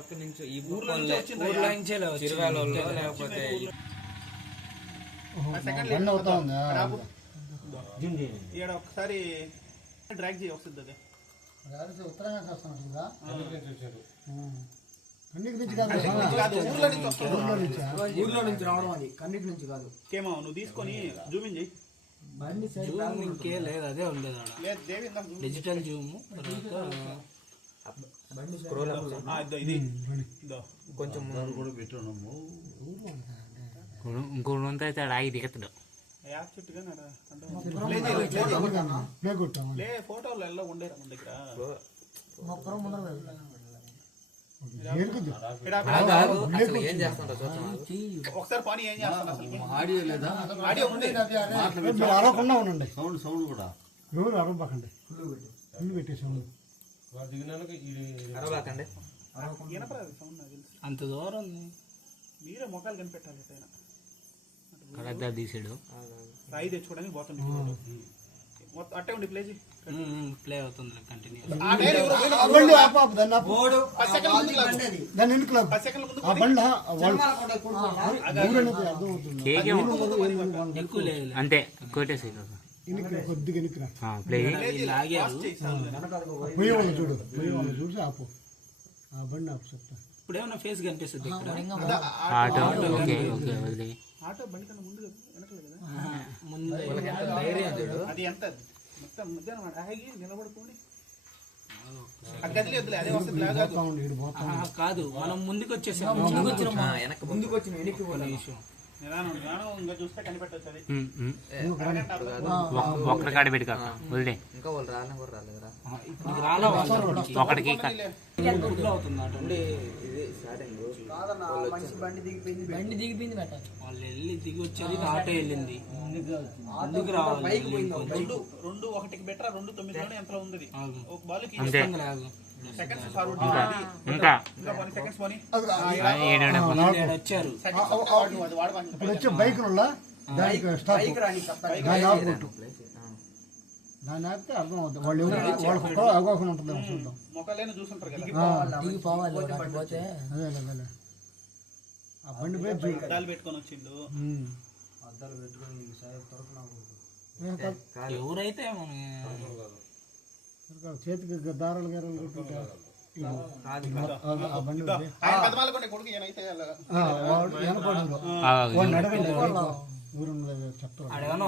పక్క నుంచి ఈ ఊర్లో నుంచే చిరుగాలలో లేకపోతే ఒకసారి డ్రాగ్ చేయి వస్తుంది అది ఉత్తరంగా ఊర్లో నుంచి రావడం అది కన్నిటి నుంచి కాదు. ఏమో నువ్వు తీసుకొని జూమింగ్ చేయి. ఇంకే లేదు, అదే ఉండేది డిజిటల్ జూమ్. కొంచెం ఇంకోటి ఉంటే అయితే ఆగి దిగతాడు. ఫోటోలు ఎలా ఉండేరా మన దగ్గర? ఏం చేస్తుంటా ఒకసారి పని ఏం చేస్తాను అసలు ఆడియో లేదా? ఆడియో ఉంది. అరవకుండా ఉండండి. సౌండ్ కూడా రోజు అరవకండి. ఫుల్ పెట్టే సౌండ్ అరవకండి. అంత దూరం మీరే మొక్కలు కనిపెట్టాలి. పైన కడద్దాలు తీసాడు. రాయి తెచ్చుకోవడానికి పోతుంది. అట్టే ఉండి ప్లేజ్ ప్లే అవుతుంది కంటిన్యూ. అంతే కొట్టేసి చూడు చూసి ఆపు. ఆ బండి ఆపు చెప్తా. ఇప్పుడు ఏమన్నా ఫేస్ కనిపిస్తుంది ఇక్కడ. ఆటో ఆటో బండి కన్నా ముందు అది ఎంత మొత్తం మధ్యాహ్నం ఆగి నిలబడుకోండి. గదిలేదు అదే వస్తుంది. కాదు, మనం ముందుకు వచ్చేసాం. ముందుకు వచ్చిన చూస్తే కనిపెట్టచ్చు. అది ఒక్కడి కాడ పెట్టుకో వదిలే. ఇంకా వాళ్ళు రాలే కూడా రాలేదురా. ఒకటికి బండి దిగిపోయింది. వాళ్ళు వెళ్ళి దిగి వచ్చేది ఆటో వెళ్ళింది. ముందుకు రావాలి. రెండు ఒకటికి బెటర్. 2:09 ఎంత ఉంది ఒక బాల్కి. సెకండ్స్ ఫార్వర్డ్ ఇంకా సెకండ్స్ పోనీ వచ్చారు. వచ్చే బైక్ దాన్ని ఆపితే అర్థం అవుతుంది. వాళ్ళు వాళ్ళకి అవగాహన ఉంటుంది. మొక్కలైనా చూసుంటారు కదా. అదే ఆ బండి అద్దాలు పెట్టుకొని వచ్చిండు. అద్దాలు పెట్టుకొని ఎవరైతే చేతికి దారాలు గేరాలు ఆ బండి చెప్తారు.